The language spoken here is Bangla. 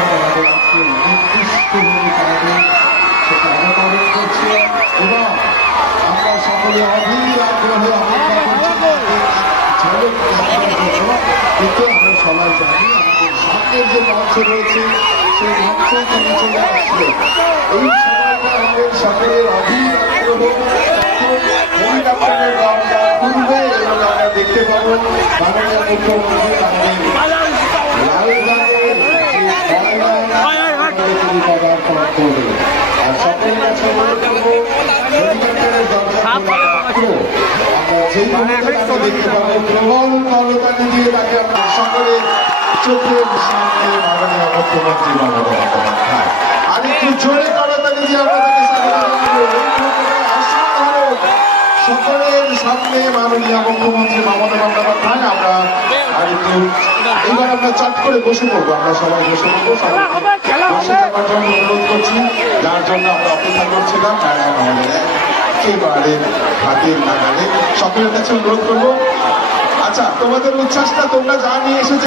আমাদের আজকে নির্দিষ্ট ভূমিকায় সেটা অনুকরণ করছে এবং আমরা সকলে অধীর আগ্রহে অপেক্ষা করছি ঝলক দেখার জন্য। কিন্তু আমরা সবাই জানি আমাদের সামনের যে মঞ্চ রয়েছে সেই মঞ্চে তিনি চলে আসলে এই সময়টা আমাদের সকলের অধীর আগ্রহ হেলিকপ্টারের রওনা খুলবে এবং আমরা দেখতে পাবো মাননীয় মুখ্যমন্ত্রী আমাদের লাল গাড়ির তিনি পদার্পণ করবে। আর সকলের কাছে অনুরোধ করবো হেলিকপ্টারের দরজা খোলা রাখো। আমরা যেই মুহূর্তে দেখতে পাবো প্রবল করতালি দিয়ে তাকে আমরা সকলে চোখের সামনে মাননীয় মুখ্যমন্ত্রী মমতা বন্দ্যোপাধ্যায় আর একটু জোরে করতালি দিয়ে আমরা তাকে স্বাগত জানাবো। সকলের সামনে মাননীয় মুখ্যমন্ত্রী মমতা বন্দ্যোপাধ্যায় আমরা আর একটু এবার আমরা চট করে বসে পড়বো। আমরা সবাই বসে পড়বো, বসে থাকার জন্য অনুরোধ করছি, যার জন্য আমরা অপেক্ষা করছিলাম নারায়ণ আমাদের একেবারে হাতের নাগালে। সকলের কাছে অনুরোধ করবো, আচ্ছা তোমাদের উচ্ছ্বাসটা তোমরা যা নিয়ে এসেছে